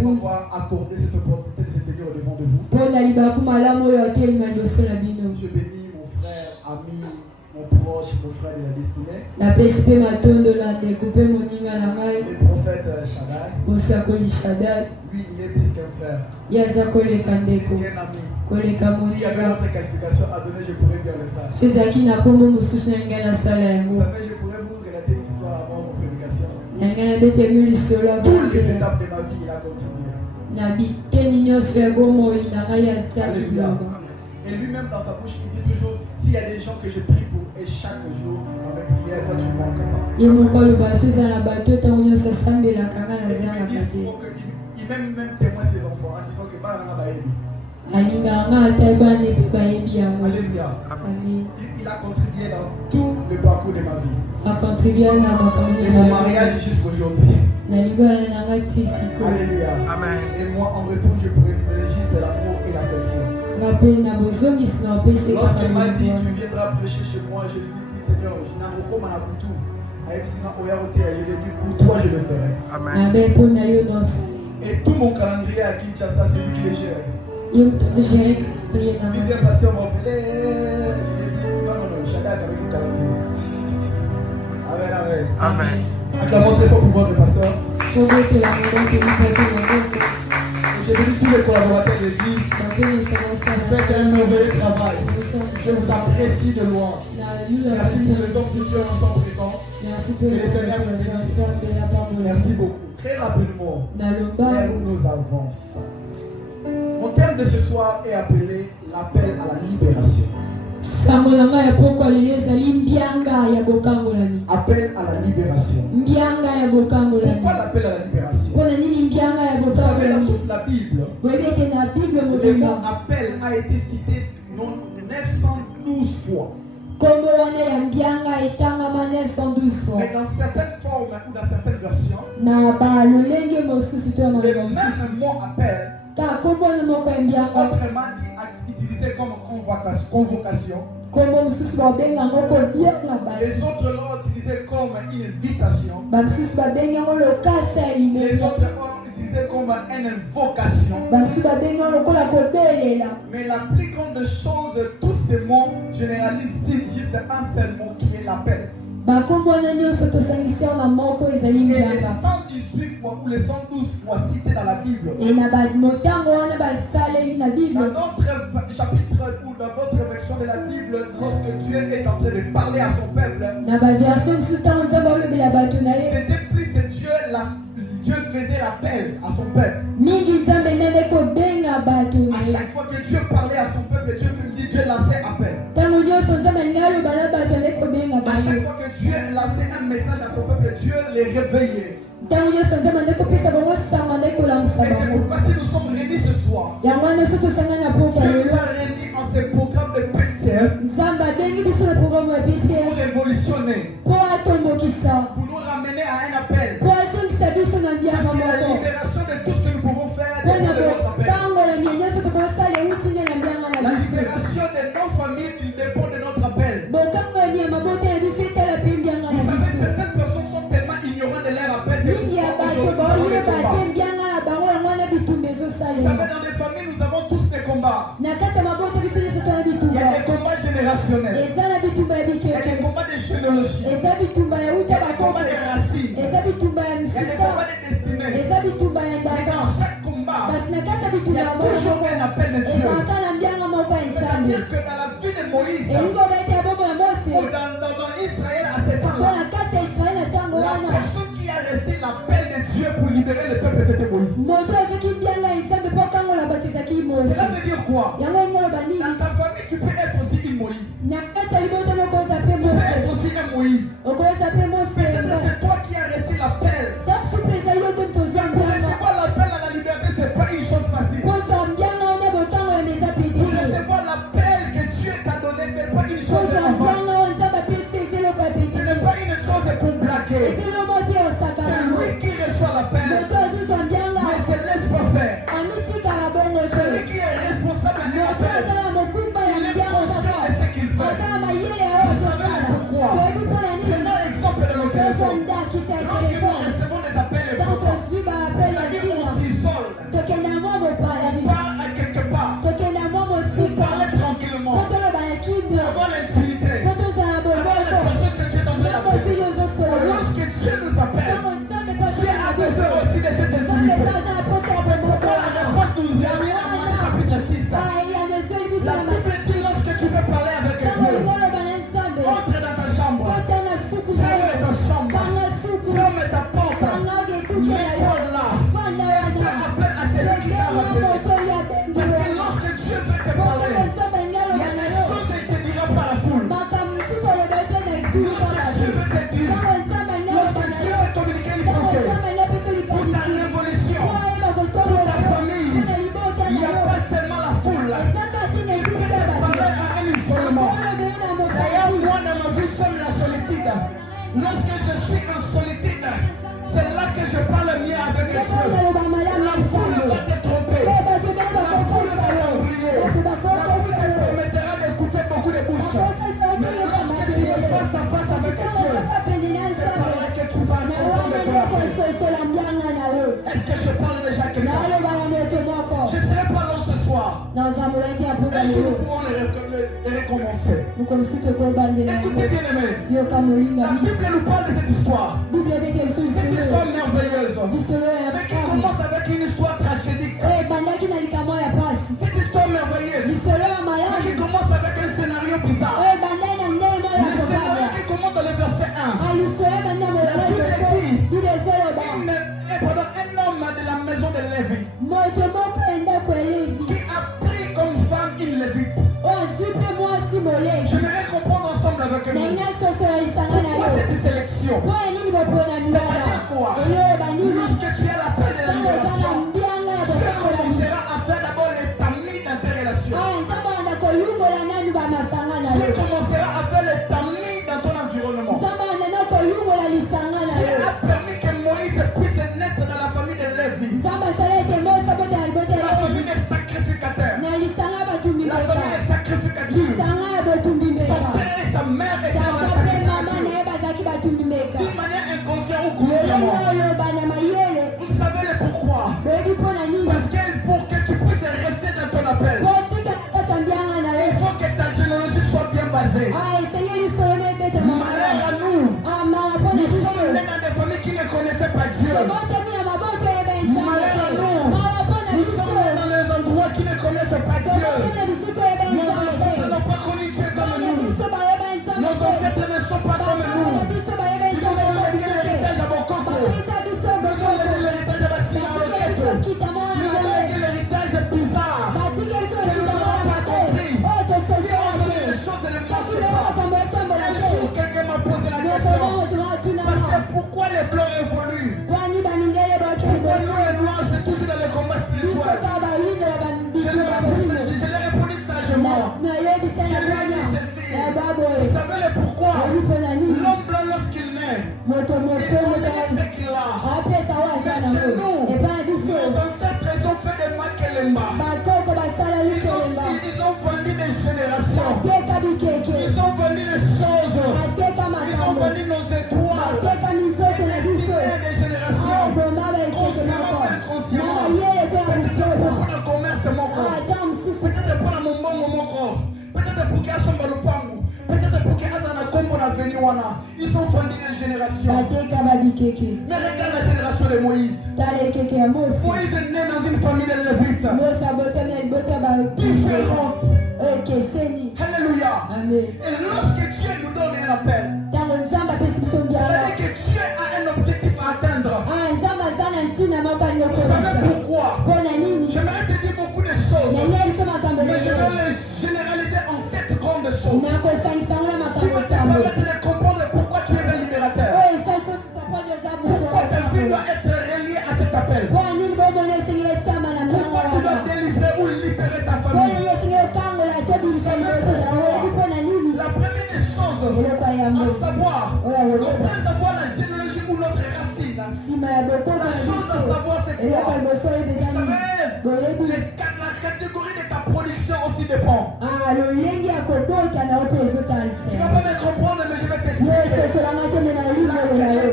pouvoir accorder cette opportunité de se tenir au devant de vous. Je bénis mon frère, ami, mon proche, mon frère de la destinée. Le prophète Shaddai. Lui, il est plus qu'un frère. Plus qu'un ami. S'il y avait une autre qualification à donner, je pourrais bien le faire. Vous savez, je pourrais vous relater une histoire avant mon prédication. Toutes les étapes de ma vie, il a continué. Alléluia. Et lui-même dans sa bouche, il dit toujours, s'il y a des gens que je prie pour et chaque jour, dans mes prières, toi tu ne manques pas. Il même témoin ses enfants en disant que Alléluia. Il a contribué dans tout le parcours de ma vie. Et son mariage jusqu'aujourd'hui. Alléluia. Amen. Et moi en retour, je pourrais lui donner juste l'amour et l'affection. Lorsqu'il m'a dit, tu viendras prêcher chez moi, je lui ai dit, Seigneur, je n'ai pas ma couture. Je lui ai dit, pour toi, je le ferai. Amen. Et tout mon calendrier à Kinshasa, c'est lui qui le gère. Le deuxième pasteur m'a appelé. Je lui ai dit, non, Shaddai avec le calendrier. Amen, amen. Amen. Acclamons très fort pour votre pasteur. J'ai béni tous les collaborateurs de l'église. Vous faites un mauvais travail. Je vous apprécie de loin. Merci pour les dons que Dieu ensemble présents. Que les Seigneurs vous bénissent. Merci beaucoup. Très rapidement, vers nous avançons. Mon thème de ce soir est appelé l'appel à la libération. Appel à la libération. Pourquoi l'appel à la libération? Vous savez, dans toute la Bible, le mot appel a été cité 912 fois. Mais dans certaines formes ou dans certaines versions, le même mot appel, autrement dit, utilisé comme convocation. Les autres l'ont utilisé comme une invitation. Les autres l'ont utilisé comme une invocation. Mais la plus grande chose, tous ces mots généralisent juste un seul mot qui est l'appel. Et les 118 fois ou les 112 fois cités dans la Bible, dans notre chapitre ou dans notre version de la Bible, lorsque Dieu est en train de parler à son peuple, c'était plus que Dieu faisait l'appel à son peuple. À chaque fois que Dieu parlait à son peuple, Dieu lançait appel. À chaque fois que Dieu lançait un message à son peuple, Dieu les réveillait. Et c'est pourquoi si nous sommes réunis ce soir, Dieu nous a réunis en ce programme de PCF pour révolutionner, pour nous ramener à un appel, à la libération de tout ce que nous pouvons faire de notre appel. La libération de nos familles qui dépend de notre appel. Vous savez, certaines personnes sont tellement ignorantes de leur appel. Vous savez, dans les familles, nous avons tous des combats. Il y a des combats générationnels. Il y a des combats de généalogie. Il y a des combats de racines. Il y a des combats de destinée. Et dans chaque combat, il y a toujours un appel de Dieu. C'est-à-dire que dans la vie de Moïse, ou dans Israël à cet temps-là, la personne qui a reçu l'appel de Dieu pour libérer le peuple, c'était Moïse. Cela veut dire quoi? Dans ta famille, tu peux être aussi une Moïse. Tu peux être aussi un Moïse. Peut-être c'est toi qui as reçu l'appel. Pour recevoir l'appel à la liberté, ce n'est pas une chose facile. Pour recevoir l'appel que Dieu t'a donné, ce n'est pas une chose facile. Ce n'est pas une chose pour blaguer. C'est lui qui reçoit l'appel, mais ne se laisse pas faire. Celui qui est responsable de l'appel de Dieu. La foule va te tromper. La foule va t'oublier. La foule te permettra d'écouter beaucoup de bouches. Mais lorsque tu es face à face avec Dieu, c'est par là que tu vas comprendre ton appel. Est-ce que je parle déjà à quelqu'un? Je ne serai pas long ce soir. Un jour, nous pourrons les recommencer. Écoutez bien aimé, la Bible nous parle de cette histoire. Cette histoire merveilleuse, mais qui commence avec une histoire tragédique. Cette histoire merveilleuse, mais qui commence avec un scénario bizarre. Le scénario qui commence dans le verset 1. La Bible dit, un homme de la maison de Lévi qui a pris comme femme une Lévite. J'aimerais comprendre ensemble avec nous pourquoi cette sélection. C'est-à-dire quoi? Lorsque tu as l'appel de la libération, tu commenceras à faire d'abord les tamis d'interrelation. Tu commenceras à faire les tamis dans ton environnement. Tu as permis que Moïse puisse naître dans la famille de Lévi, la famille des sacrificateurs, la famille des sacrificatures. Son père et sa mère étaient dans la famille d'une manière inconsciente ou consciente. Vous savez le pourquoi? Parce que pour que tu puisses rester dans ton appel, il faut que ta généalogie soit bien basée. Malheur à nous, nous sommes nés dans des familles qui ne connaissaient pas Dieu. Malheur à nous sommes nés dans des endroits qui ne connaissent pas Dieu. Nos ancêtres n'ont pas connu Dieu comme nous. Nos ancêtres ne sont pas comme nous. Ils nous ont laissé l'héritage à Bokoko. Nous ont laissé l'héritage à Bassina Roquette. Nous ont laissé l'héritage bizarre. Que nous n'avons pas compris. Si on fait les choses, elles ne marchent pas. Un jour, quelqu'un m'a posé la question. Parce que pourquoi les blancs évoluent? Pourquoi nous les noirs, c'est toujours dans le combat spirituel? Je l'ai répondu sagement. Je lui ai dit ceci. Vous savez le pourquoi? L'homme blanc, lorsqu'il naît, il connaît ce qu'il a. Mais chez nous, nos ancêtres, ils ont fait des makelemba. Ils ont vendu des générations. Ils ont vendu des choses. Ils ont vendu nos étoiles. Des générations. Consciemment ou inconsciemment. C'est beaucoup de commerce, mon corps. Peut-être pour la mon corps. Peut-être pour qu'il y ait son balupangu. Peut-être pour qu'il y ait un combo dans l'avenir. Ils ont vendu des générations. Mais regarde la génération de Moïse. Moïse est né dans une famille de Lévites différente. Alléluia. Et lorsque Dieu nous donne un appel, ça veut dire que Dieu a un objectif à atteindre. Vous savez pourquoi? J'aimerais te dire beaucoup de choses, mais je vais les généraliser en 7 grandes choses qui vont te permettre de comprendre pourquoi tu es un libérateur. Pourquoi ta vie doit être reliée à cet appel. Pourquoi tu dois délivrer ou libérer ta famille. La première des choses à savoir, après savoir la généalogie ou notre racine, la chose à savoir c'est quoi? Vous savez, la catégorie de ta production aussi dépend. Tu ne vas pas me comprendre, mais je vais t'expliquer.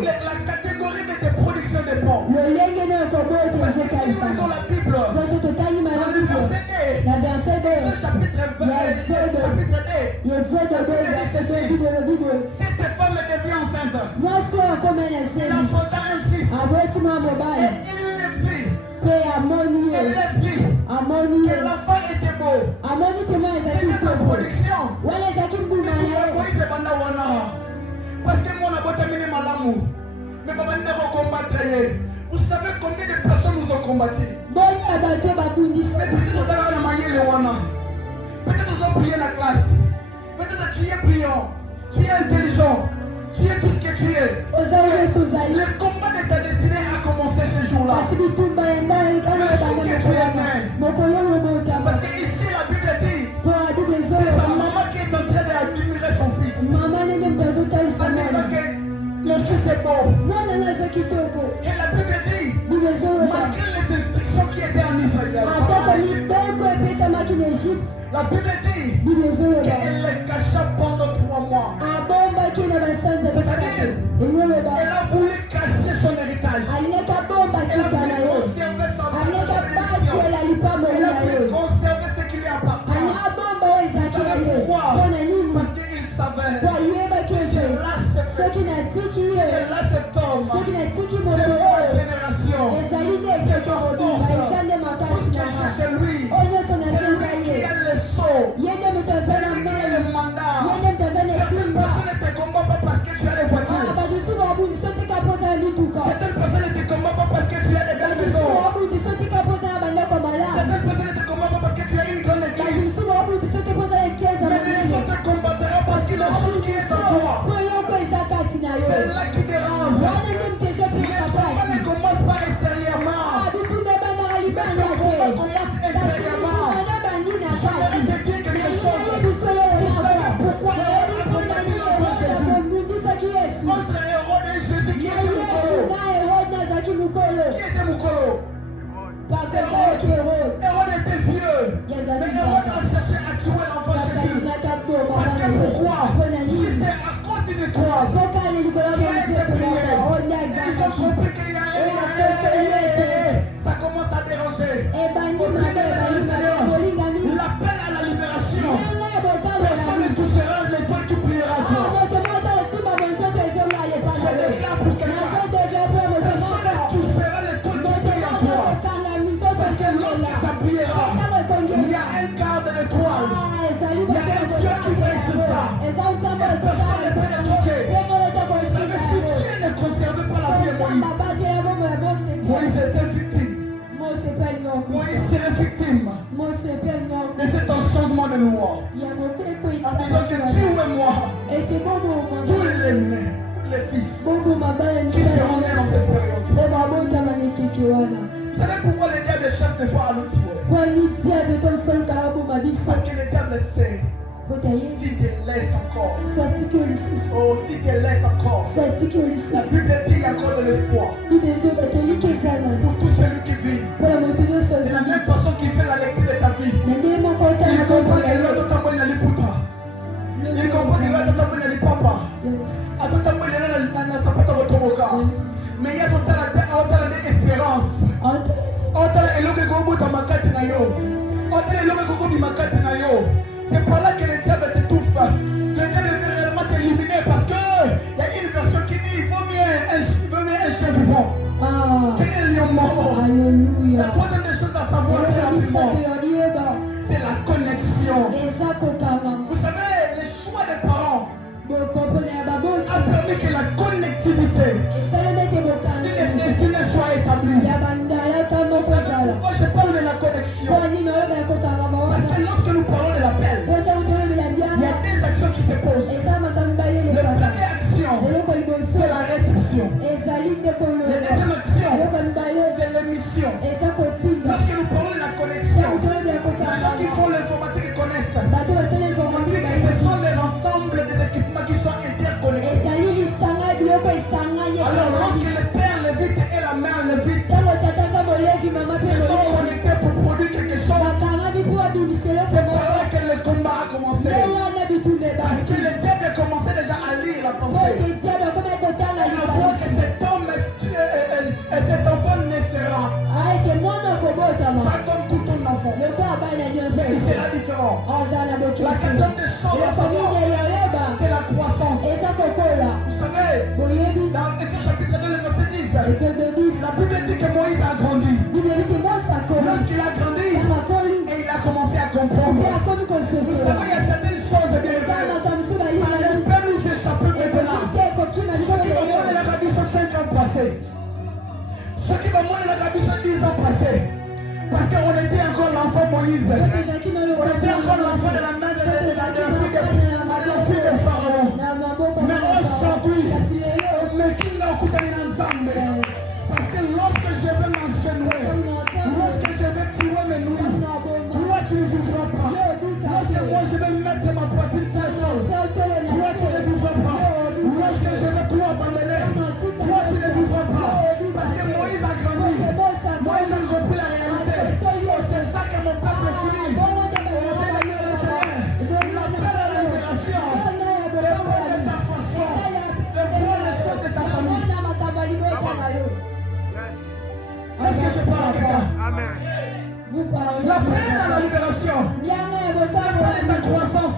La catégorie de tes productions dépend. Parce que si nous lisons la Bible, dans le verset 2, chapitre 2, cette femme devient enceinte. Elle enfanta un fils. Et il le vit. Que l'enfant était beau. C'était sa production. Parce que moi, on a beau terminer malamu. Mais pas venir combattre. Vous savez combien de personnes nous ont combattu? Peut-être nous avons prié la classe. Peut-être tu es brillant. Tu es intelligent. Tu es tout ce que tu es. Le combat de ta destinée a commencé ce jour-là. Le jour que tu es né. Parce que ici la Bible dit, c'est sa maman qui est en train d'admirer son fils. Le fils est beau. Et la Bible dit, La Bible dit qu'elle les cacha pendant 3 mois. C'est-à-dire, elle a voulu cacher son héritage. Elle a voulu conserver sa bénédiction. Elle a voulu conserver ce qui lui appartient. Vous savez pourquoi? Parce qu'il savait que j'ai là cet homme, c'est ma génération, c'est ma force. Tout ce que j'ai chez lui, c'est lui qui a le sceau, c'est lui qui a le mandat. Certaines personnes ne te combattent pas parce que tu as des voitures. Certaines personnes ne te combattent pas parce que tu as des belles maisons. Certaines personnes ne te combattent pas parce que tu as une grande église. Mais les gens te combattront parce que la chose qui est en toi, c'est là qui dérange. Les combats ne commencent pas extérieurement. Les combats commencent intérieurement. Je vais te dire quelque chose. Vous savez pourquoi Hérode a combattu Jésus? Entre Hérode et Jésus, qui était Mukolo? Qui était Mukolo? Hérode était vieux. Mais Hérode a cherché à tuer l'enfant Jésus. Parce que pourquoi? Juste à cause d'une étoile. Ils ont compris qu'il y a ça commence à déranger. L'appel à la libération. Personne ne touchera l'étoile qui priera à toi. Je déclare pour quelqu'un. Personne ne touchera l'étoile qui prie à toi. Parce que lorsque ça priera, il y a un quart de l'étoile. Il y a un Dieu qui fait ça. Personne ne peut le toucher. Ça veut dire que Dieu ne conserve pas la vie de Moïse. Moïse était victime. Moïse serait victime de cet enchantement de loi. En disant que tu es moi, tous les nés, tous les fils qui seront nés dans cette période. Vous savez pourquoi le diable chasse des fois à nous tuer? Parce que le diable sait. Si tu laisses encore, si tu laisses encore, la Bible dit qu'il y a encore de l'espoir pour tout celui qui vit. De la même façon qu'il fait la lecture de ta vie, il comprend que l'autre tambour n'a pas puta. Il comprend que l'autre tambour n'a pas papa. À tout tambour n'a pas votre boca. Mais il y a une espérance. C'est par là que le diable t'étouffe. Le diable veut réellement t'éliminer parce qu'il y a une version qui dit il vaut mieux un chien vivant qu'un lion mort. La troisième des choses à savoir c'est la connexion. Vous savez, le choix des parents a permis que la connectivité d'une destinée soit établie. Pourquoi je parle de la connexion? Parce que lorsque nous parlons de l'appel, il y a des actions qui se posent. La première action, c'est la réception. La deuxième action, c'est l'émission. Lorsque nous parlons de la connexion, les gens qui font l'informatique connaissent. On dit que ce sont les ensembles des équipements qui sont interconnectés. Alors lorsque le père l'évite et la mère l'évite, ils sont connectés pour produire quelque chose. C'est pour là que le combat a commencé. Parce que le diable a commencé déjà à lire la pensée. Il voit que cet enfant naissera pas comme tout ton enfant. Mais il sera différent. La quatrième des choses à savoir, c'est la croissance. Vous savez, dans Exode chapitre 2, le verset 10, la Bible dit que Moïse a grandi. Lorsqu'il a grandi, et il a commencé à comprendre. Vous savez, il y a certaines choses, bien sûr, ça ne peut nous échapper maintenant. Ceux qui vont mourir la Rabie sont 5 ans passés. Ceux qui vont mourir la Rabie sont 10 ans passés. Parce qu'on était encore l'enfant Moïse. On était encore l'enfant de la main de la fille de Pharaon. Mais aujourd'hui, mais qui n'a aucun ensemble. Parce que lorsque je vais m'enchaîner, lorsque je vais tuer mes nuits, toi tu ne vivras pas. Lorsque moi je vais mettre ma poitrine sur le sol, toi tu ne vivras pas. Lorsque je vais tout abandonner, toi tu ne vivras pas. Parce que Moïse a grandi. Moïse a compris la réalité. C'est ça que mon peuple suit. Est-ce que je parle à quelqu'un? Amen. La paix à la libération. La paix est ta croissance.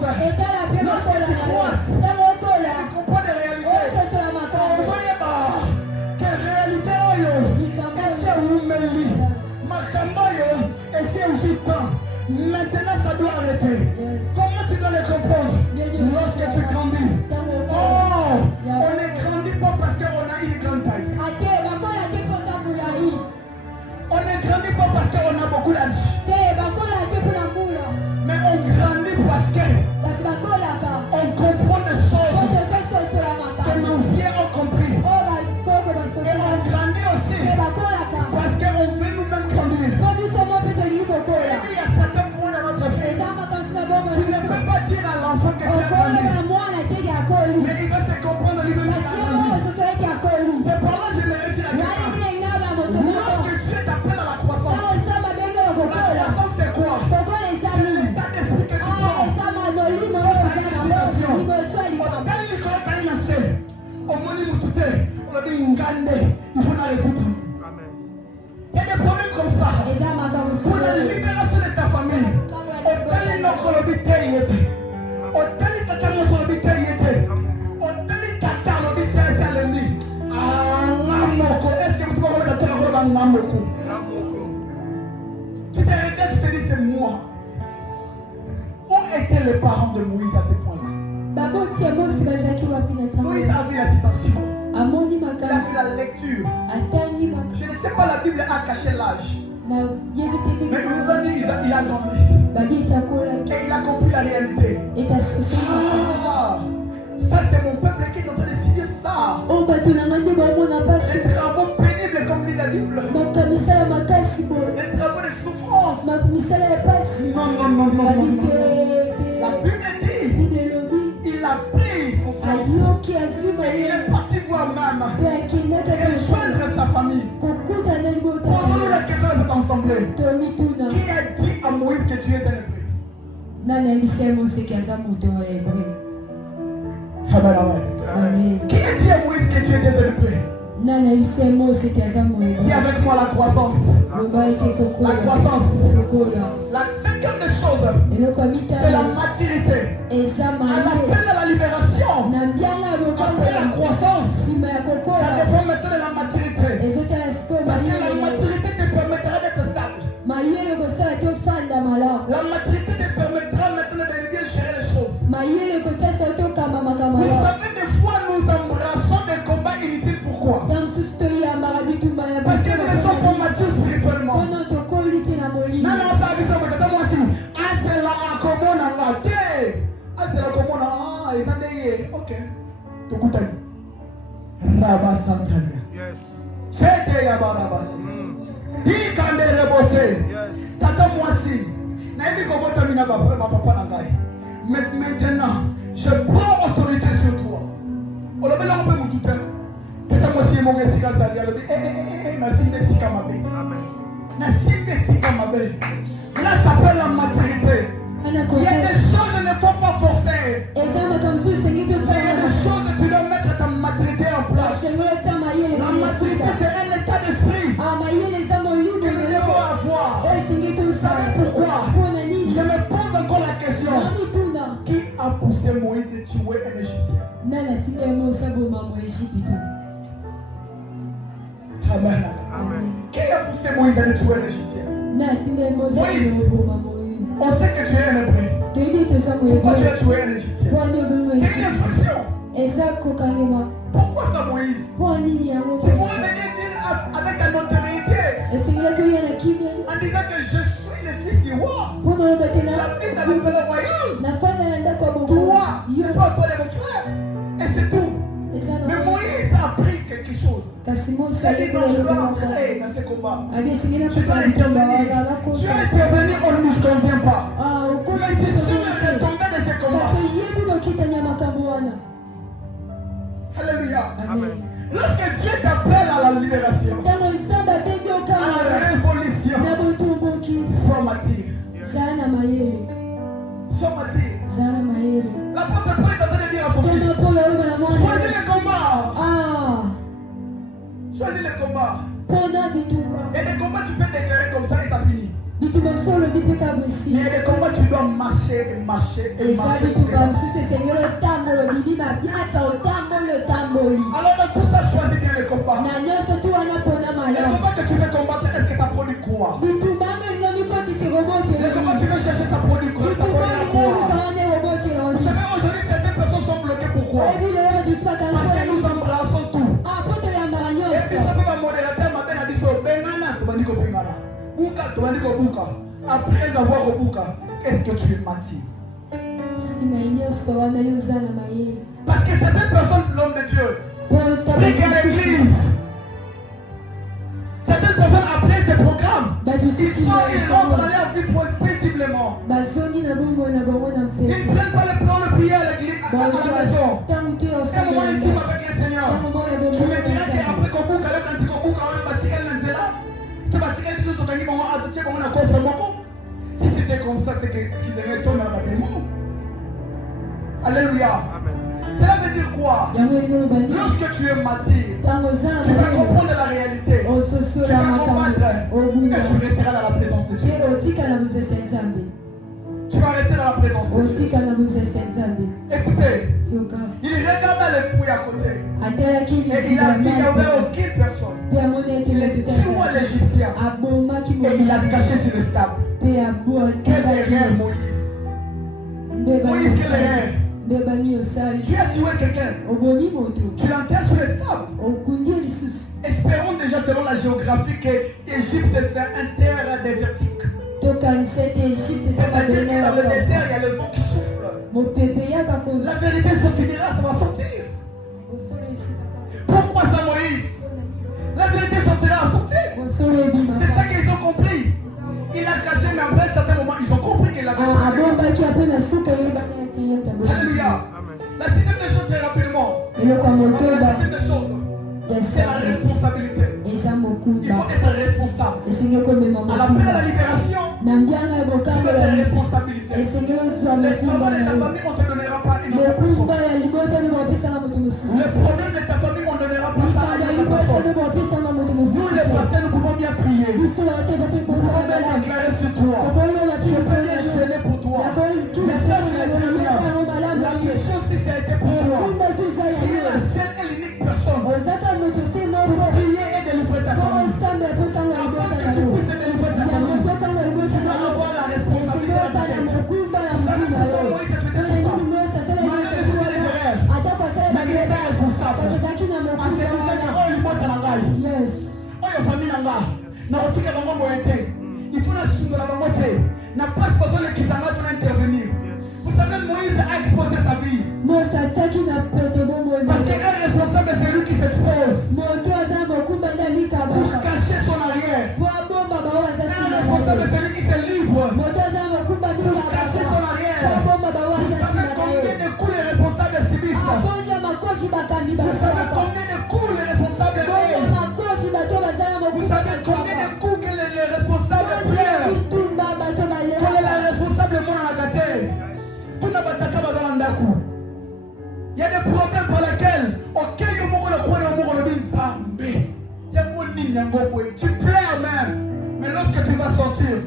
Lorsque tu croisses, tu ne comprends pas des réalités. Voyez pas quelle réalité est-ce où me lit. Ma chambayo est où j'y temps. Maintenant ça doit arrêter. Comment tu dois le comprendre? Lorsque tu grandis. Oh, on ne grandit pas parce qu'on a une grande taille. On ne grandit pas parce qu'on a beaucoup d'argent. Mais on grandit parce qu'on comprend des choses que nos vieux ont compris. Et on grandit aussi parce qu'on veut nous-mêmes grandir. Et il y a certains points dans notre vie. Tu ne peux pas dire à l'enfant que tu as grandi. Mais il va se comprendre lui-même qu'il a grandi. C'est pour là que je me retire à quelqu'un. Lorsque Dieu t'appelle à la croissance, c'est quoi? L'état d'esprit que tu prends. Il y a des problèmes comme ça. Pour la libération de ta famille, tu te regardes, tu te dis c'est moi. Où étaient les parents de Moïse à ce point-là? Moïse a vu la citation. Il a vu la lecture. Je ne sais pas, la Bible a caché l'âge. Mais il nous a dit, il a grandi. Et il a compris la réalité. Ça c'est mon peuple qui est en train de signer ça. Les travaux pénibles comme dit la Bible. Les travaux de souffrance. Non. La Bible dit, il a pris conscience. Et il est parti voir maman. Et joindre sa famille. Posons-nous la question de cette assemblée. Qui a dit à Moïse que tu es un hébreu? Amen. Qui a dit à Moïse que tu es un hébreu? Dis avec moi la croissance. La croissance. La cinquième des choses, c'est la maturité. À l'appel à la libération, après la croissance, ça dépend maintenant de la maturité. Parce que la maturité te permettra d'être stable. La maturité te permettra maintenant de bien gérer les choses. Vous savez, des fois nous embrassons des combats inutiles. Pourquoi? Parce que nous ne sommes pas matures spirituellement. Non, ça a dit ça, mais moi aussi. Ah, c'est là, comment on a raté. Ah, c'est là, comment on a. Ah, ils ont dit, ok. Tu écoutes. Rabba Santalia. Yes. C'était Yabarabasi. Dis quand est rebossé. Yes. Tata moi aussi. N'a dit comment tu as mis ma papa Nangai. Maintenant, je prends autorité sur toi. On a besoin de me douter. Tata moi aussi, mon gars, c'est quand ça vient. Là, ça s'appelle la maturité. Il y a des choses qu'il ne faut pas forcer. Il y a des choses que tu dois mettre ta maturité en place. La maturité, c'est un état d'esprit que nous devons avoir. Vous savez pourquoi? Je me pose encore la question. Qui a poussé Moïse de tuer un Égyptien? Amen. Amen. Qui a poussé Moïse à tuer un Égyptien? Moïse, on sait que tu es un hébreu. Pourquoi tu as tué un Égyptien? C'est une infraction. Pourquoi ça, Moïse? Tu pourrais venir dire avec ta notoriété en disant que je suis le fils du roi. J'habite dans le palais royal. Toi, c'est pas toi de mon frère. Et c'est tout. Mais Moïse a appris quelque chose. Il a dit non, je dois entrer dans ce combat. Je dois intervenir. Tu as intervenu, on ne nous convient pas. Mais tu suis retombé de ce combat. Alléluia. Amen. Lorsque Dieu t'appelle à la libération, à la révolution, sois mature. Sois mature. L'apôtre Paul est en train de dire à son fils, choisis le combat. Choisis le combat. Il y a des combats tu peux déclarer comme ça et ça finit. Il y a des combats tu dois marcher et marcher et marcher. Alors dans tout ça, choisis bien les combats. Les combats que tu veux combattre, est-ce que ça produit quoi? Les combats tu veux chercher, ça produit quoi? Vous savez, aujourd'hui, certaines personnes sont bloquées. Pourquoi? Parce que nous embrassons tout. Et si ça peut pas modérateur, matin, a dit ça, Bengana, tu vas dire que Bengana. Bouka, tu vas dire que Bouka. Après avoir au Bouka, est-ce que tu es menti? Parce que certaines personnes, l'homme de Dieu, prient à l'église. Certaines personnes après ces programmes, ils rentrent dans leur vie paisiblement. Ils ne prennent pas le plan de prier à l'église, à la maison. C'est un moment intime avec le Seigneur. Tu me diras qu'après qu'on boucle, quand tu boucles, on va tirer l'enzela. Tu vas tirer les choses au Tangi, on va tirer mon coffre moko. Si c'était comme ça, c'est qu'ils aimeraient tomber dans la bâtiment. Alléluia. Amen. Cela veut dire quoi? Lorsque tu es mature, tu vas comprendre la réalité. Tu vas combattre et tu resteras dans la présence de Dieu. Tu vas rester dans la présence de Dieu. Écoutez, il regarda les fouilles à côté. Et il a vu qu'il n'y avait aucune personne. Il est tué l'Égyptien. Et il a caché sur le stable. Quel erreur Moïse. Moïse, quel erreur. Tu as tué quelqu'un. Tu l'enterres sur le stable. Espérons déjà selon la géographie que l'Égypte c'est un terre désertique. C'est-à-dire que dans le désert, il y a le vent qui souffle. La vérité se finira, ça va sortir. Pourquoi ça, Moïse? La vérité sortira à sortir. C'est ça qu'ils ont compris. Il a caché, mais après un certain moment, ils ont compris qu'il a caché. Alléluia. La sixième des choses, très rapidement. La sixième des choses, c'est la responsabilité. Il faut être responsable. À l'appel à la libération, tu dois te responsabiliser. Les femmes de ta famille, on ne te donnera pas une autre personne. Le problème de ta famille, on ne donnera pas ça à une autre personne. Nous, les pasteurs, nous pouvons bien prier. Nous pouvons bien déclarer sur toi. Je peux bien gêner pour toi. Mais ça, je l'ai bien. La question, si ça a été pour toi, si la seule et l'unique personne pour prier et délivrer ta famille, avant que tu puisses délivrer ta famille, tu dois avoir la responsabilité de ta tête. Vous savez pourquoi Moïse a fait ça? Malgré les erreurs, mais il n'est pas responsable. En ce qui il faut la suivre la moitié. N'a pas besoin de qui s'en va intervenir. Vous savez, Moïse a exposé sa vie. Parce qu'un responsable, c'est lui qui s'expose pour cacher son arrière. Un responsable, c'est lui qui se livre pour cacher son arrière. Vous savez combien de coups les responsables subissent? Vous savez combien de coups les responsables payent? Vous savez combien de coups que les responsables pleurent? Quel est le responsable moi à la gâterie? Il y a des problèmes pour lesquels tu pleures même. Mais lorsque tu vas sortir,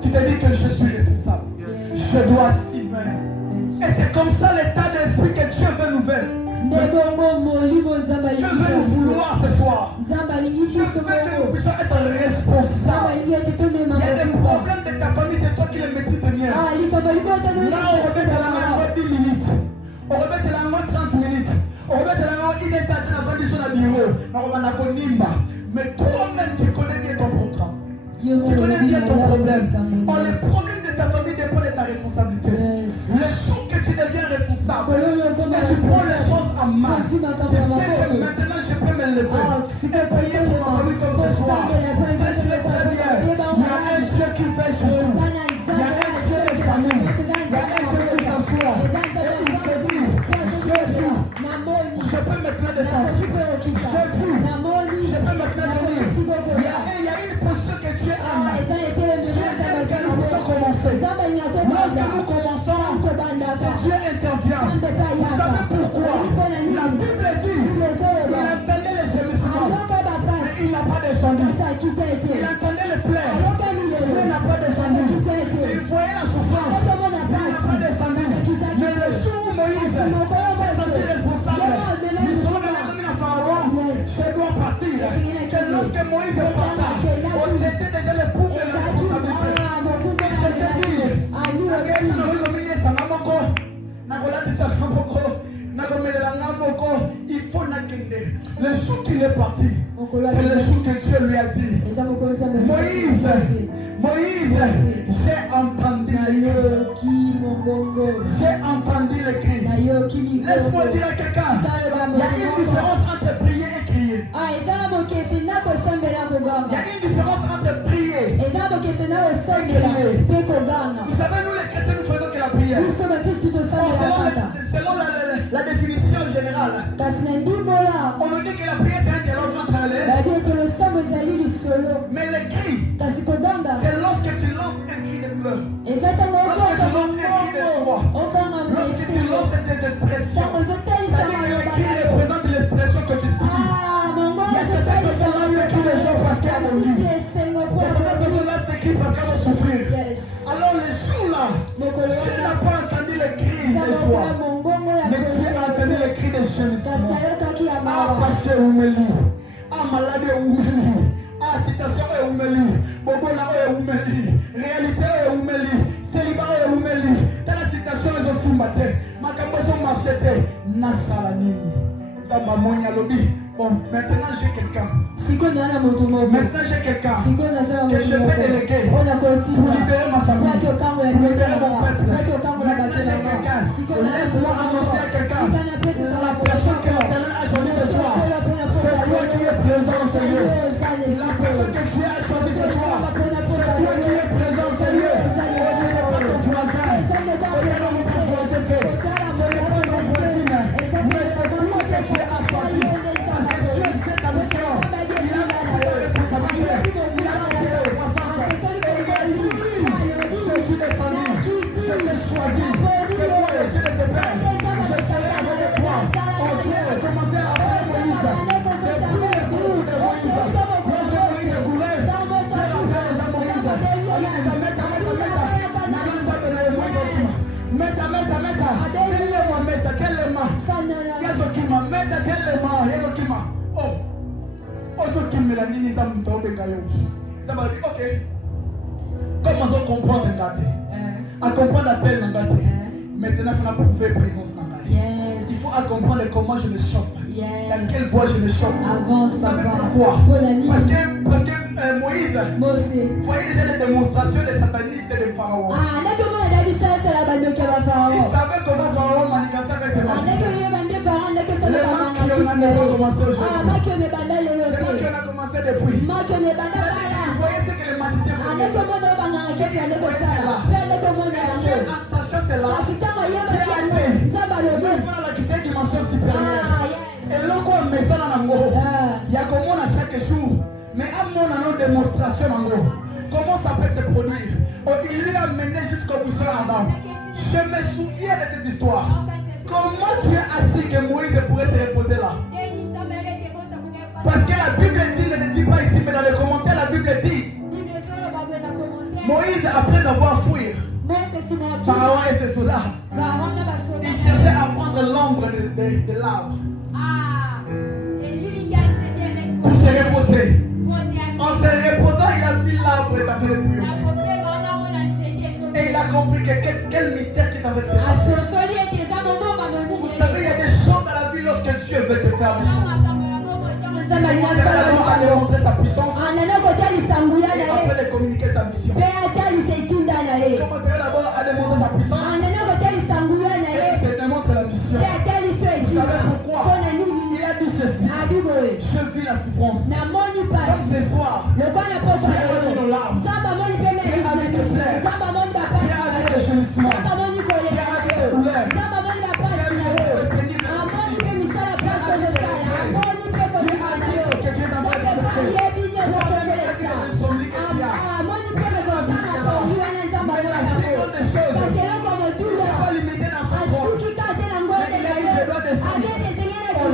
tu te dis que je suis responsable. Je dois s'y mettre. Et c'est comme ça l'état d'esprit que Dieu veut nous faire. Dieu veut nous vouloir ce soir. Dieu veut que nous puissions être responsables. Il y a des problèmes de ta famille, de toi qui les maîtrises bien. Là, on remet de la main 10 minutes. On remet de la main 30 minutes. On remet de la main une étape de la condition à bureau. Mais toi-même, tu connais bien ton programme. Tu connais bien ton problème. Oh, les problèmes de ta famille dépendent de ta responsabilité. Le jour que tu deviens responsable, et tu prends les choses en main, tu sais que maintenant je peux me lever et prier pour ma famille comme ce soir. Sache-le très bien. Il y a un Dieu qui fait sur nous. Il y a un Dieu de famille. Il y a un Dieu qui s'assoit. Et il se dit, je peux maintenant descendre. Je peux maintenant venir. Il y a une posture que Dieu a. Lorsque nous commençons, c'est Dieu intervient. Vous savez pourquoi? La Bible dit, il entendait les gémissements, mais il n'a pas descendu. Il entendait les plaies. Dieu n'a pas descendu. Il voyait la souffrance. Il n'a pas descendu. Mais le jour où Moïse s'est senti responsable, nous serons dans la commune à Pharaon. Je dois partir. Que lorsque Moïse est parti, on s'était déjà le pouls de la responsabilité. Il s'est dit, il faut n'attendre. Le jour qu'il est parti, c'est le jour que Dieu lui a dit, Moïse, j'ai entendu le cri. Laisse-moi dire à quelqu'un, il y a une différence entre prier et crier. Il y a une différence entre prier et crier. Vous savez, nous les chrétiens, nous faisons que la prière. Selon la définition générale, on nous dit que la prière c'est un dialogue entre les. Mais le cri, c'est lorsque tu lances un cri de pleurs. Lorsque tu lances un cri de joie. Lorsque tu lances des expressions. C'est-à-dire que le cri représente l'expression que tu signes. Il y a certaines personnes qui lancent des cris de joie parce qu'elles ont envie. Il y a certaines personnes qui lancent des cris parce qu'elles vont souffrir. Alors le jour-là, tu n'as pas entendu le cri de joie, mais tu as entendu le cri de gémissement. Ah, pasteur Oumeli. Ah, malade Oumeli. Ah, citation est Oumeli. Bobola est Oumeli. Réalité est Oumeli. Célibat est Oumeli. Dans la citation, ils ont soumbate. Makambozo machete. Nasalanini. Zamamonia lobby. Bon, maintenant j'ai quelqu'un. Maintenant j'ai quelqu'un que je peux déléguer pour libérer ma famille, pour libérer mon peuple. Maintenant j'ai quelqu'un. Laisse-moi annoncer à quelqu'un. La personne que l'Éternel a choisi ce soir, c'est toi qui es présent, Seigneur. La personne que Dieu a choisi ce soir, c'est toi qui es présent, Seigneur. Ce n'est pas ton voisin. Ce n'est pas ton voisin. Ce n'est pas ton voisin. Mais c'est pour ça que tu as choisi. Dieu sait ta mission. Il a pris la responsabilité. Il a pris la croissance. Je suis descendu. Je t'ai choisi. C'est moi le Dieu de tes pères. Je serai avec toi. Oh Dieu, commencez à faire Moïse. C'est pour le coup de Moïse. Lorsque Moïse coulait, Dieu rappelle déjà Moïse. Il dit, meta. Quelle main? Qu'est-ce qui m'a meta? Quelle main? Oh, ce qui me l'a dit, ok. Comment on comprend un gâté? À comprendre l'appel d'un gâté. Maintenant, il faut prouver présence dans la vie. Il faut comprendre comment je me chope. Dans quelle voie je me chope. Avance, papa. Pourquoi? Parce que Moïse voyait déjà des démonstrations des satanistes et des pharaons. Il savait comment Pharaon manigançait avec ses magiciens. Les manques qui ont commencé aujourd'hui. Les manques qui ont commencé depuis. Il voyait ce que les magiciens faisaient. Dieu, en sachant cela, Dieu a dit, nous faisons la dimension supérieure. Et l'on met ça dans il y a comme on a chaque jour. Mais à mon démonstration, comment ça peut se produire? Il lui a mené jusqu'au buisson là-bas. Je me souviens de cette histoire. Comment tu es assis que Moïse pourrait se reposer là? Parce que la Bible dit, ne le dit pas ici, mais dans les commentaires, la Bible dit Moïse, après d'avoir fouillé Pharaon et ses soldats, il cherchait à prendre l'ombre de l'arbre pour se reposer. En se reposant, il a vu l'arbre est en train de bouillonner. Et il a compris que quel mystère qui est en train de se passer. Vous savez, il y a des choses dans la vie lorsque Dieu veut te faire des choses. Il commence d'abord à démontrer sa puissance. Et après de communiquer sa mission. Il commence d'abord à démontrer sa puissance. Et il te démontre la mission. Vous savez pourquoi? Il a dit ceci. Je vis la souffrance. Comme ce soir, j'ai remis nos larmes. J'ai envie de pleurer. J'ai envie de gémissement. J'ai envie de douleur.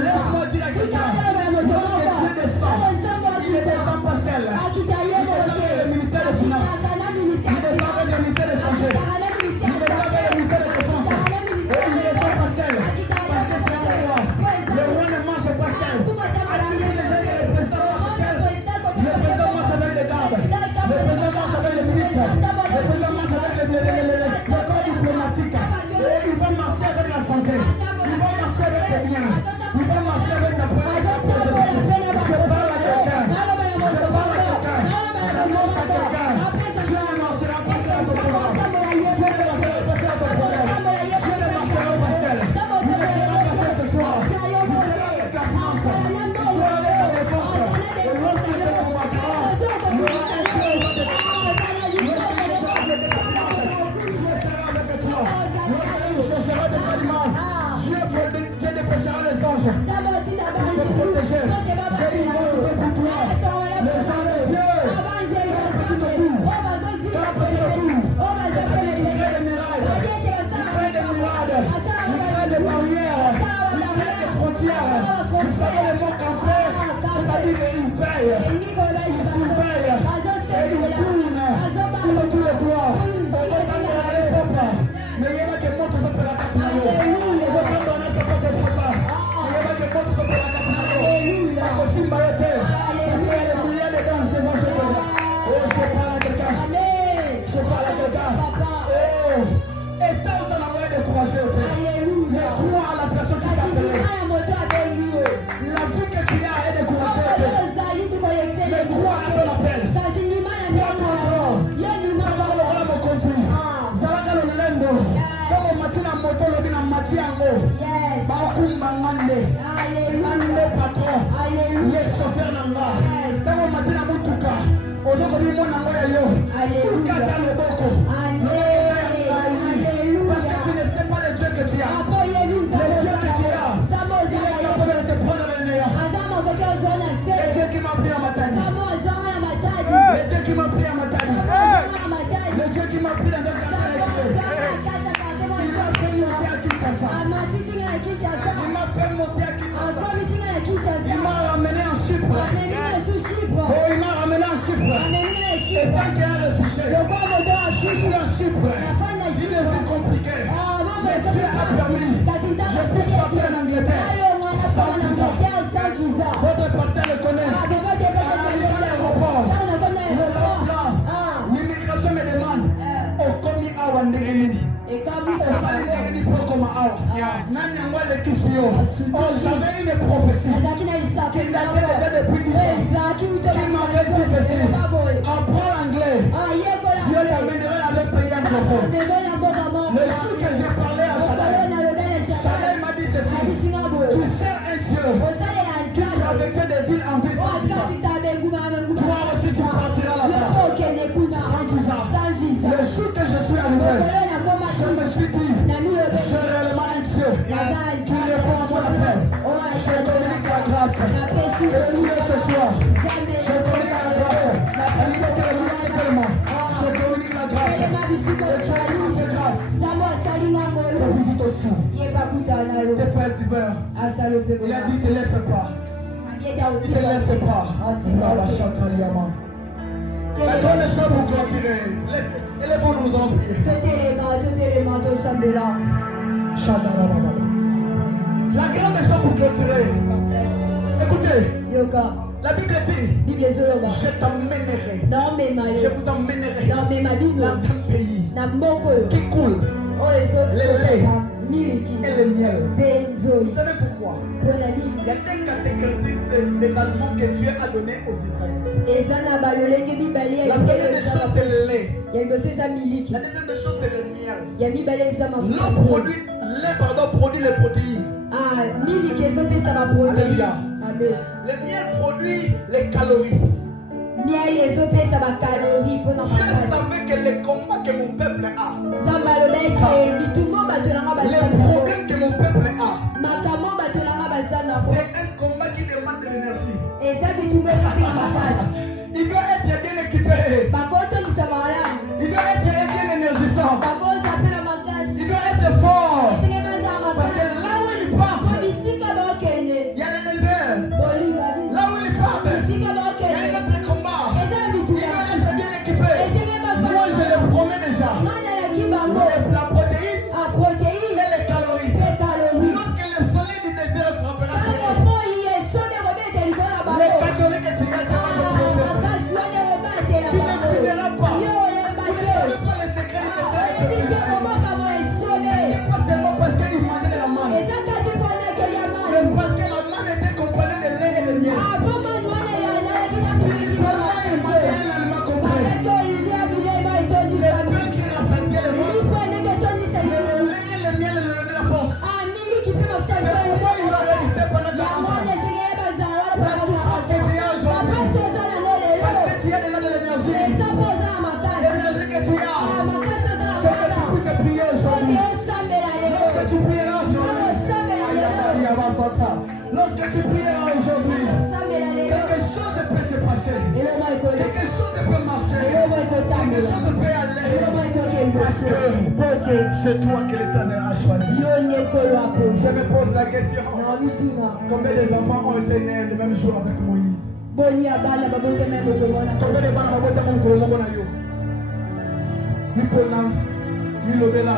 Laisse-moi dire à quelqu'un, lorsque Dieu descend, il ne descend pas officiel. Il descend le ministère des Finances. Il descend le ministère des Santé. Il descend le ministère de Défense. Et il descend pas seul. Parce que c'est un roi. Le roi ne marche pas seul. As-tu vu déjà que le président marche seul? Le président marche avec les gardes. Le président marche avec les ministres. Le président marche avec le corps diplomatique. Et il va marcher avec la santé. Il va marcher avec les biens. Il va marcher avec la police. Je parle à quelqu'un. Je parle à quelqu'un. J'annonce à quelqu'un. Dieu ne marchera pas seul à ton programme. Dieu ne marchera pas seul à ton problème. Dieu ne marchera pas seul. Il ne sera pas seul ce soir. Il sera avec la France. Il sera avec la défense. Et lorsqu'il te combattra, il y aura un Dieu au côté de toi. Lorsqu'il sera avec toi, Dieu sera avec toi. Lorsqu'il cherchera de toi du mal, Dieu dépêchera les anges pour te protéger. J'ai une bonne nouvelle pour toi. Les anges de Dieu. Vous savez les mots campés, c'est-à-dire qu'ils veillent, ils surveillent, et ils tournent pour tous les toits. Mais il y en a qui montent sur la carte. Je ne vais pas donner ce côté pour ça. Il y en a qui montent sur la carte. Aussi Mayotte, parce qu'il y a des milliers de danses des enfants. Oh, je parle à quelqu'un. Je parle à quelqu'un. Oh, et tant ça n'a pas découragé. Mais crois à la personne qui t'a appelé. La vie que tu as est découragée. Mais crois à ton appel. Crois ton rôle. Comment le rôle me conduit. Zalaka le lendo. Comme matina moto le bina matiango. Bakumba ngande. Ngande patron. Les chauffeurs nanga. Comme matina mutuka. Aujourd'hui mon nango ya yo. Tuka dans le boko. Parce que tu ne sais pas le Dieu que tu as. Le Dieu que tu as. Il est capable de te prendre le meilleur. Le Dieu qui m'a pris à Matadi. Le Dieu qui m'a pris à Matadi. Le Dieu qui m'a pris dans un cancer. Il m'a fait monter à Kinshasa. Il m'a fait monter à Kinshasa. Il m'a ramené en Chypre. Oh, il m'a ramené en Chypre. Et tant qu'il y a le fichier, je suis en Chypre. Il est plus compliqué. Mais Dieu a permis. Je suis parti en Angleterre. Sans visa. Votre pasteur le connaît. Arrivé à l'aéroport. L'immigration me demande. Okomi awa ndegeni. Osali ndegeni prokoma awa. Nanyangwa le kisio. Oh, j'avais une prophétie. Qui datait déjà depuis 10 ans. Qui m'avait dit ceci. Apprends l'anglais. Dieu t'amènera dans le pays anglophone. Le jour que j'ai parlé à Shadai, Shadai m'a dit ceci. Tu sais un Dieu qui traversait des villes en ville sans visa. Toi aussi tu partiras là-bas sans visa. Le jour que je suis arrivé, je me suis dit, j'ai réellement un Dieu qui répond à mon appel. Je communique la grâce. Et Dieu ce soir, je communique la grâce. Je communique la grâce. Et je communique la grâce. Je visite aussi. Tes frères libères. Il a dit, ne te laisse pas. Il ne te laisse pas. La chantaliama. La grande chambre vous clôturer. Élève-vous, nous allons prier. La grande chambre vous clôturer. Écoutez. La Bible dit, je t'emmènerai. Je vous emmènerai dans un pays qui coule le lait et le miel. Vous savez pourquoi? Il y a des catégories des aliments que Dieu a donnés aux Israélites. La première des choses, c'est le lait. La deuxième des choses, c'est le miel. L'eau produit, produit les protéines. Alléluia. Le miel produit les calories. Dieu savait que les combats que mon peuple a, les problèmes que mon peuple a, c'est un combat qui demande de l'énergie. Il doit être bien équipé. Il doit être bien énergisant. Il doit être fort. Parce que là où il part, il y a le désert. Là où il part, il y a un autre combat. Lorsque tu prieras aujourd'hui, quelque chose peut se passer. Quelque chose peut marcher. Quelque chose peut aller. Parce que c'est toi que l'Éternel a choisi. Je me pose la question. Combien des enfants ont été nés le même jour avec Moïse? Combien de bana babote mon kolomoko na yo? Ni pona, ni lobela,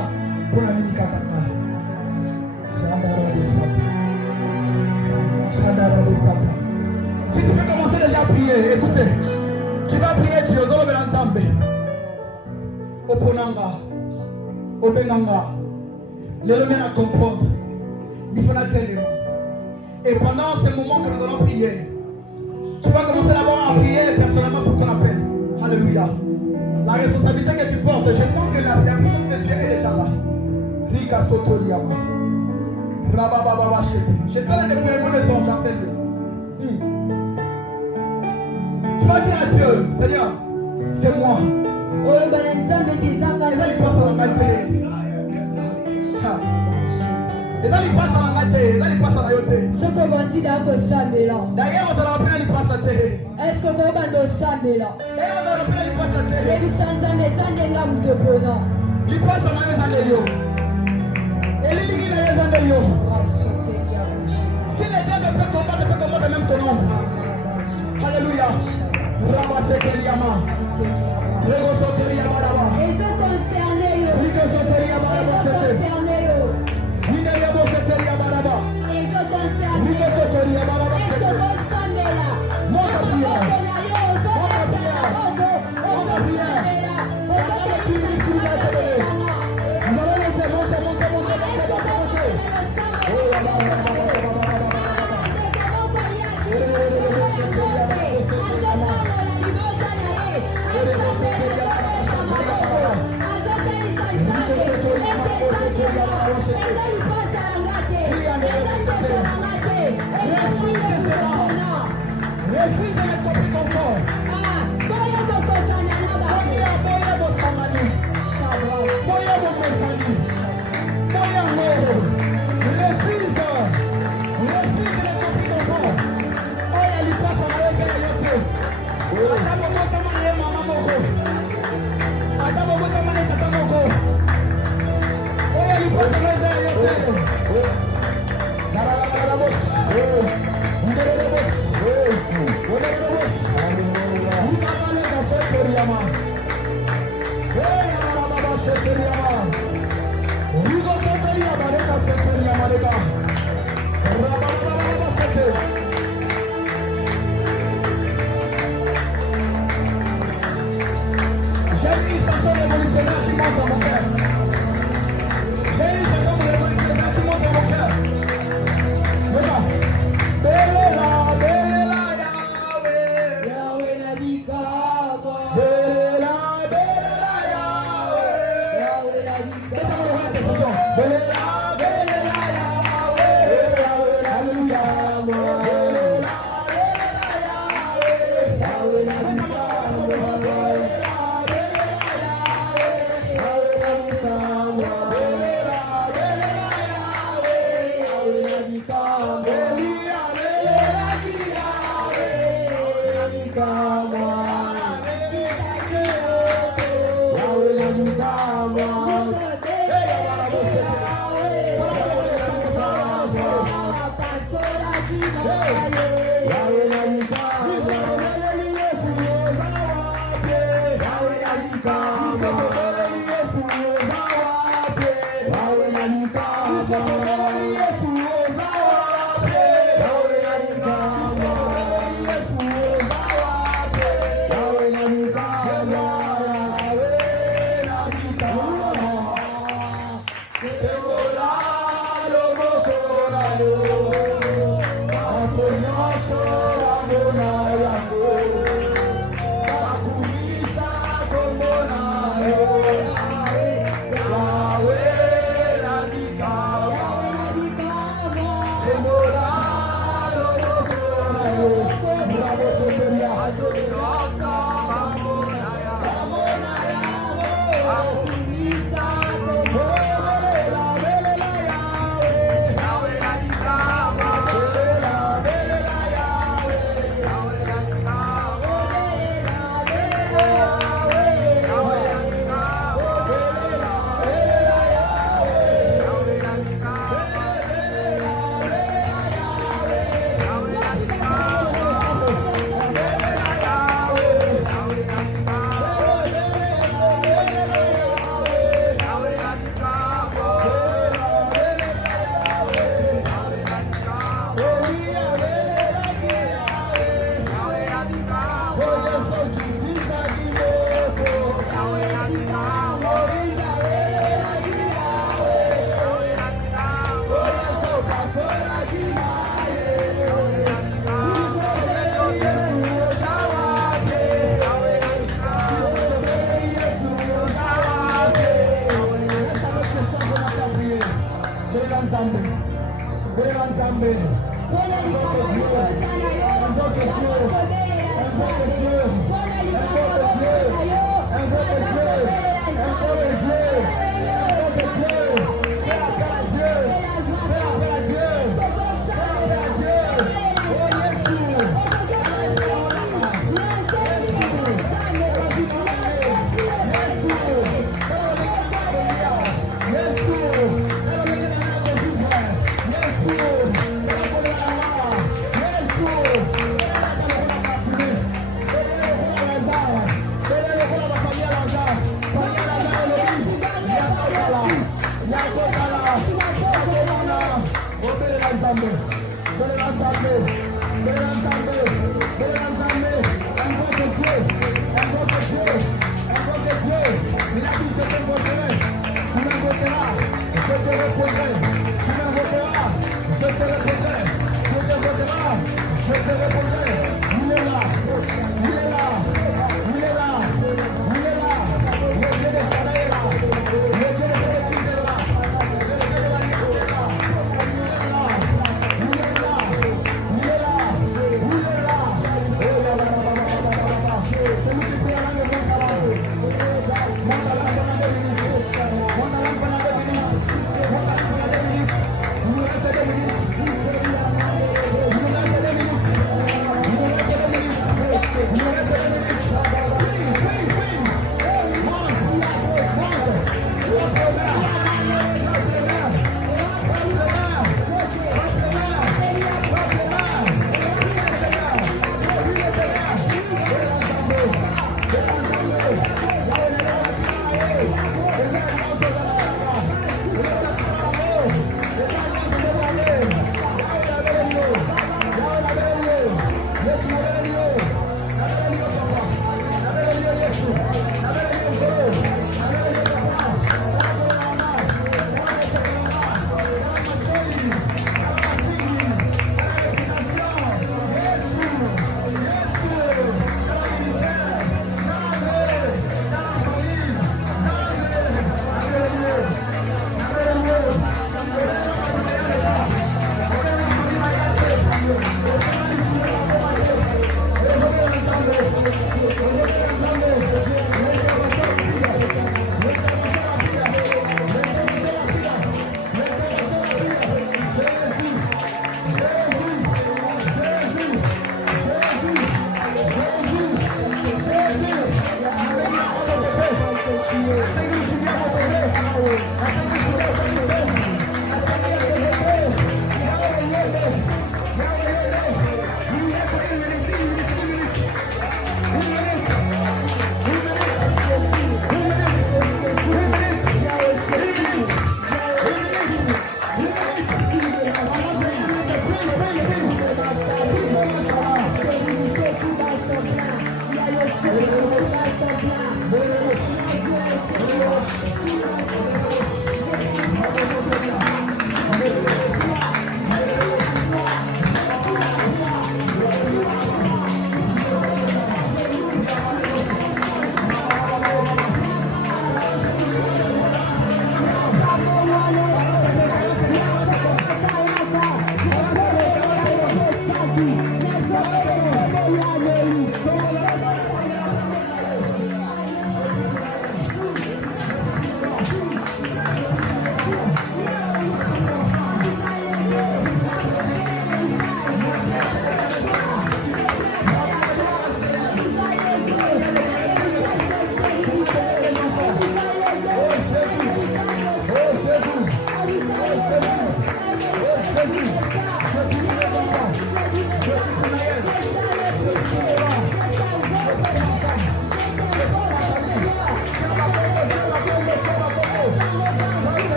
pona ni kakaka. Si tu peux commencer déjà à prier, écoutez, tu vas prier Dieu, Zolo Belanzambe, Oponanga, Obenanga, je le mets à comprendre, il faut la tellement. Et pendant ce moment que nous allons prier, tu vas commencer d'abord à prier personnellement pour ton appel. Alléluia. La responsabilité que tu portes, je sens que la puissance de Dieu est déjà là. Rika Sotoriama. Je sais les déploiements des anges en cette vie. Tu vas dire à Dieu, Seigneur, c'est moi. Les gens passent à la matin. Les gens passent à la matin. Les gens passent à la yote. Ce qu'on va dire dans le samela. D'ailleurs, on va appeler les passes à terre. Est-ce qu'on va dans le samela? D'ailleurs, on va appeler les passes à terre. Les bisanza mesande nga mutopona. Les passes à la maison. Et les lignes à la maison. Si les gens ne peuvent combattre même ton ombre. Alléluia. Rabasekeliama. Regosoteriama Raba. Ils sont concernés. Rigosoteriama Raba. Rigosoteriama Raba. Ils sont concernés. Rigosoteriama Raba. Est-ce que vous semblez là? Nous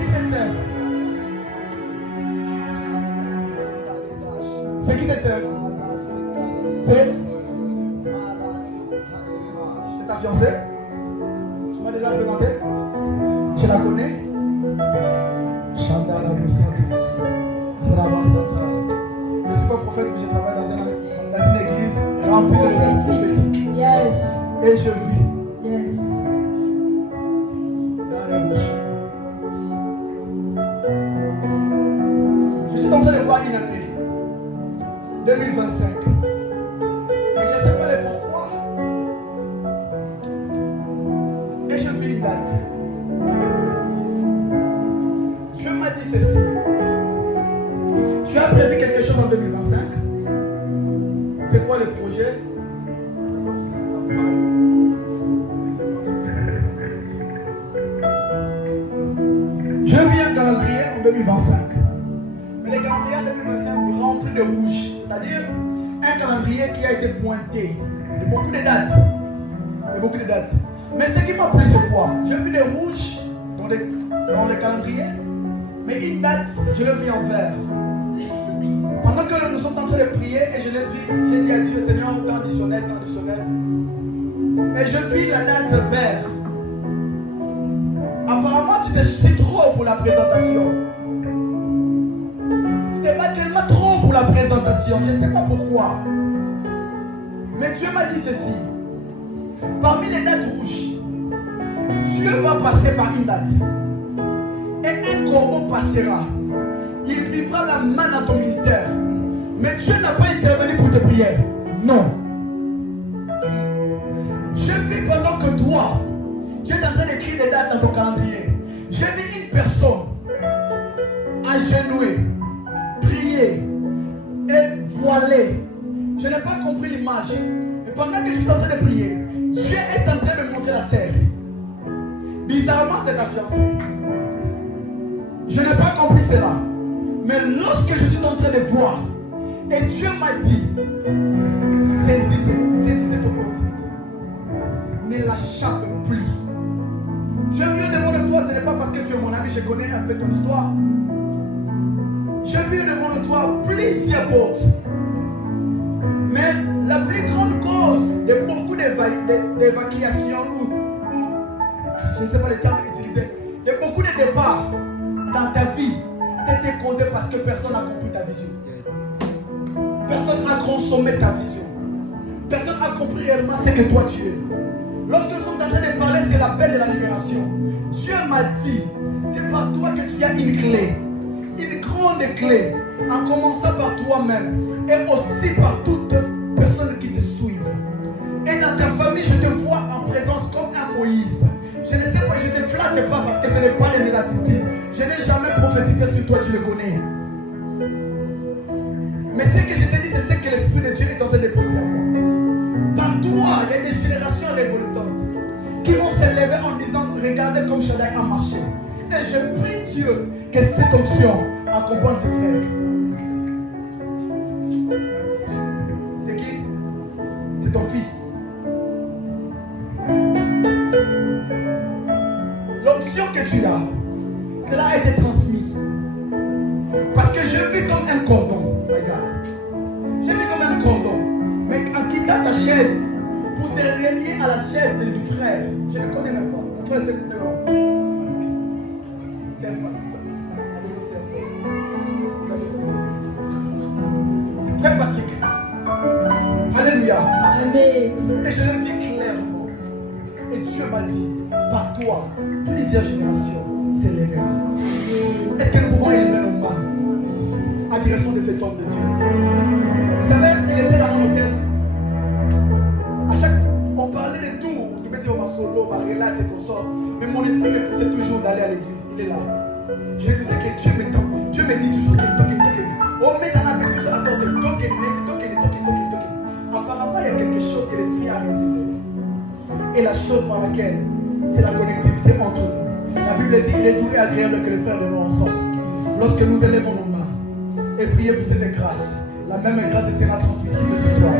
qui cette sœur? C'est qui cette sœur? C'est ta fiancée? Tu m'as déjà présenté? Tu la connais? Chanda la Moussante. Je ne suis pas prophète, mais je travaille dans une église remplie de leçons prophétiques. Yes. Et je vis. Yes. Je suis en train de voir une année 2025. Mais je ne sais pas le pourquoi. Et je vis une date. Dieu m'a dit ceci. Tu as prévu quelque chose en 2025? C'est quoi le projet? Je vis un calendrier en 2025. Mais le calendrier en 2025 rempli de rouge. C'est-à-dire un calendrier qui a été pointé. De beaucoup de dates. Mais ce qui m'a plu, c'est quoi? J'ai vu des rouges dans le calendrier. Mais une date, je le vis en vert. Pendant que nous sommes en train de prier, et j'ai dit à Dieu, Seigneur, temps additionnel. Et je vis la date vert. Apparemment, tu te soucies trop pour la présentation. Tu te bats tellement trop pour la présentation. Je ne sais pas pourquoi. Mais Dieu m'a dit ceci. Parmi les dates rouges, Dieu va passer par une date. Et un corbeau passera. Il vivra la main dans ton ministère. Mais Dieu n'a pas intervenu pour tes prières. Non. Je vis pendant que toi, tu es en train d'écrire des dates dans ton calendrier. J'ai vu une personne agenouée, prier et voilée. Je n'ai pas compris l'image. Et pendant que je suis en train de prier, Dieu est en train de me montrer la serre. Bizarrement, c'est ta fiancée. Je n'ai pas compris cela. Mais lorsque je suis en train de voir, et Dieu m'a dit, saisis cette opportunité. Ne l'échappe plus. Je viens devant de toi, ce n'est pas parce que tu es mon ami, je connais un peu ton histoire. Je viens devant de toi plusieurs portes. Mais la plus grande cause de beaucoup d'évacuations ou je ne sais pas les termes utilisés, de beaucoup de départs dans ta vie, c'était causé parce que personne n'a compris ta vision. Personne n'a consommé ta vision. Personne n'a compris réellement ce que toi tu es. Lorsque nous sommes en train de parler, c'est l'appel de la libération. Dieu m'a dit, c'est par toi que tu as une clé. Une grande clé. En commençant par toi-même. Et aussi par toute personne qui te suit. Et dans ta famille, je te vois en présence comme un Moïse. Je ne sais pas, je ne te flatte pas parce que ce n'est pas de mes attitudes. Je n'ai jamais prophétisé sur toi, tu le connais. Mais ce que je te dis, c'est ce que l'Esprit de Dieu est en train de poser à moi. Dans toi, il y a des générations révoltantes qui vont s'élever en disant, regardez comme Shaddai a marché. Et je prie Dieu que cette onction accompagne ses frères. C'est qui? C'est ton fils. L'onction que tu as, cela a été transmis. Parce que je vis comme un cordon. Regarde. Je vis comme un cordon. Mais en quittant ta chaise pour se relier à la chaise du frère, je ne connais même pas. Mon frère, c'est que c'est Frère Patrick. Alléluia. Amen. Et je le vis clairement. Et Dieu m'a dit, par toi, plusieurs générations s'élèveront. Est-ce que nous pouvons élever nos mains à la direction de cet homme de Dieu? Vous savez, il était dans mon hôtel. À chaque fois, on parlait de tout. Tu me dis, ma solo, ma relate et tout ça. Mais mon esprit me poussait toujours d'aller à l'église. Il est là. Je lui disais que Dieu m'étend. Dieu me dit toujours qu'il toque. Oh, mais dans la maison, sur la porte, toque. Apparemment, il y a quelque chose que l'esprit a réalisé. Et la chose par laquelle, c'est la connectivité entre nous. La Bible dit qu'il est doux et agréable que les frères de nous ensemble. Lorsque nous élevons nos mains et prions pour cette grâce, la même grâce sera transmissible ce soir.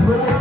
Robo